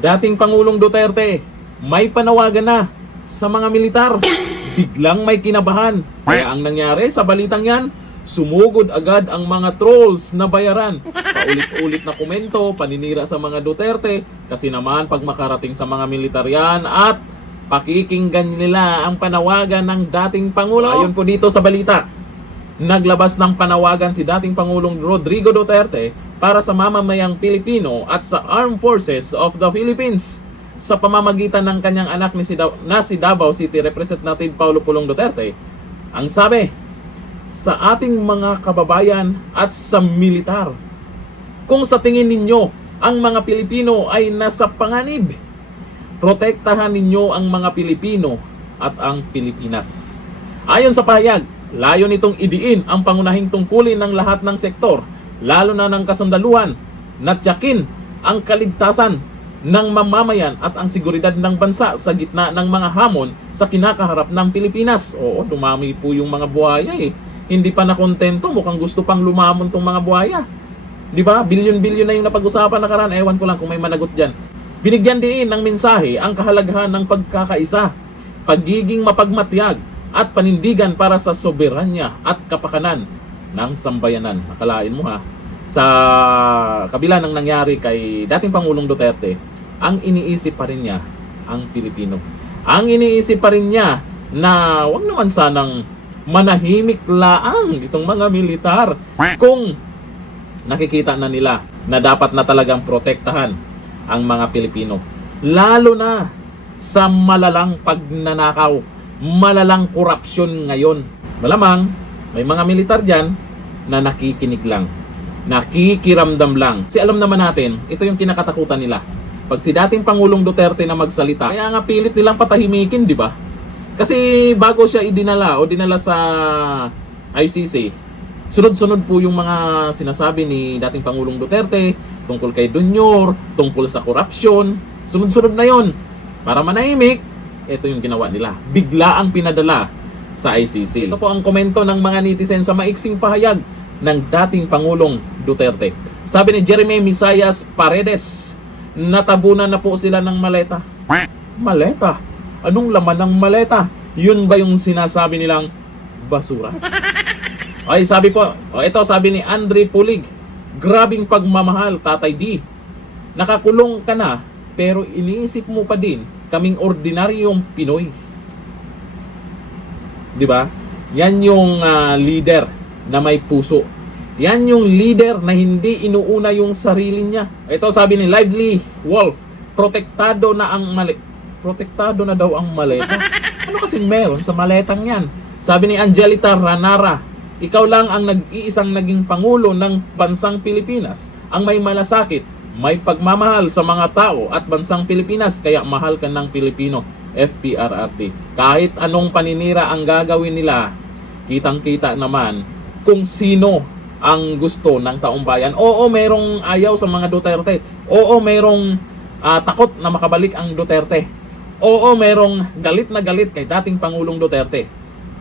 dating Pangulong Duterte, may panawagan na sa mga militar. Biglang may kinabahan. Kaya ang nangyari sa balitang yan, sumugod agad ang mga trolls na bayaran. Paulit-ulit na komento, paninira sa mga Duterte, kasi naman pag makarating sa mga militar yan at pakikinggan nila ang panawagan ng dating Pangulo. Ayon po dito sa balita, naglabas ng panawagan si dating Pangulong Rodrigo Duterte para sa mamamayang Pilipino at sa Armed Forces of the Philippines sa pamamagitan ng kanyang anak na si Davao City Representative Paulo Pulong Duterte. Ang sabi, sa ating mga kababayan at sa militar, kung sa tingin ninyo ang mga Pilipino ay nasa panganib, protektahan ninyo ang mga Pilipino at ang Pilipinas. Ayon sa pahayag, layo nitong idiin ang pangunahing tungkulin ng lahat ng sektor, lalo na ng kasundaluhan, na tiyakin ang kaligtasan ng mamamayan at ang seguridad ng bansa sa gitna ng mga hamon sa kinakaharap ng Pilipinas. Oo, dumami po yung mga buhaya eh. Hindi pa nakontento, mukhang gusto pang lumamon tong mga buhaya. Di ba? Bilyon-bilyon na yung napag-usapan nakaraan. Ewan ko lang kung may managot dyan. Binigyan din ng mensahe ang kahalagahan ng pagkakaisa, pagiging mapagmatyag at panindigan para sa soberanya at kapakanan ng sambayanan. Akalain mo ha, sa kabila ng nangyari kay dating Pangulong Duterte, ang iniisip pa rin niya ang Pilipino. Ang iniisip pa rin niya na wag naman sanang manahimik laang itong mga militar kung nakikita na nila na dapat na talagang protektahan ang mga Pilipino. Lalo na sa malalang pagnanakaw, malalang korupsyon ngayon. Malamang may mga militar dyan na nakikinig lang, nakikiramdam lang. Kasi alam naman natin, ito yung kinakatakutan nila. Pag si dating Pangulong Duterte na magsalita, kaya nga pilit nilang patahimikin, di ba? Kasi bago siya dinala sa ICC, sunod-sunod po yung mga sinasabi ni dating Pangulong Duterte tungkol kay Dunyor, tungkol sa korupsyon. Sunod-sunod na yon. Para manahimik, ito yung ginawa nila. Bigla ang pinadala sa ICC. Ito po ang komento ng mga netizen sa maiksing pahayag ng dating Pangulong Duterte. Sabi ni Jeremy Misayas Paredes, natabunan na po sila ng maleta. Maleta? Anong laman ng maleta? Yun ba yung sinasabi nilang basura? Ay, sabi po, ito sabi ni Andre Pulig, grabing pagmamahal, Tatay D. Nakakulong ka na, pero iniisip mo pa din kaming ordinaryong Pinoy. Di ba? Yan yung leader na may puso. Yan yung leader na hindi inuuna yung sarili niya. Ito sabi ni Lively Wolf, protektado na daw ang maleta. Ano kasi meron sa maletang yan? Sabi ni Angelita Ranara, ikaw lang ang nag-iisang naging pangulo ng bansang Pilipinas, ang may malasakit, may pagmamahal sa mga tao at bansang Pilipinas, kaya mahal ka ng Pilipino. FPRRT. Kahit anong paninira ang gagawin nila, kitang-kita naman kung sino ang gusto ng taong bayan. Oo, merong ayaw sa mga Duterte. Oo, merong takot na makabalik ang Duterte. Oo, merong galit na galit kay dating Pangulong Duterte.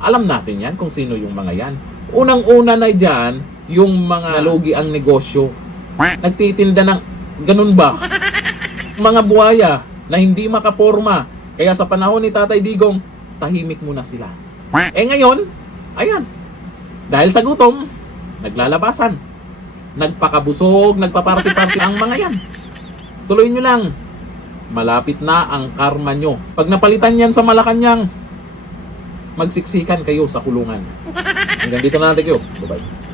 Alam natin yan kung sino yung mga yan. Unang-una na dyan, yung mga nalugi ang negosyo. Nagtitinda ng ganun ba? Mga buhaya na hindi makaporma. Kaya sa panahon ni Tatay Digong, tahimik muna sila. Ngayon, ayan, dahil sa gutom, naglalabasan, nagpakabusog, nagpaparty-party ang mga yan. Tuloy nyo lang, malapit na ang karma nyo. Pag napalitan yan sa Malacanang, magsiksikan kayo sa kulungan. Hanggang dito na natin kayo. Bye-bye.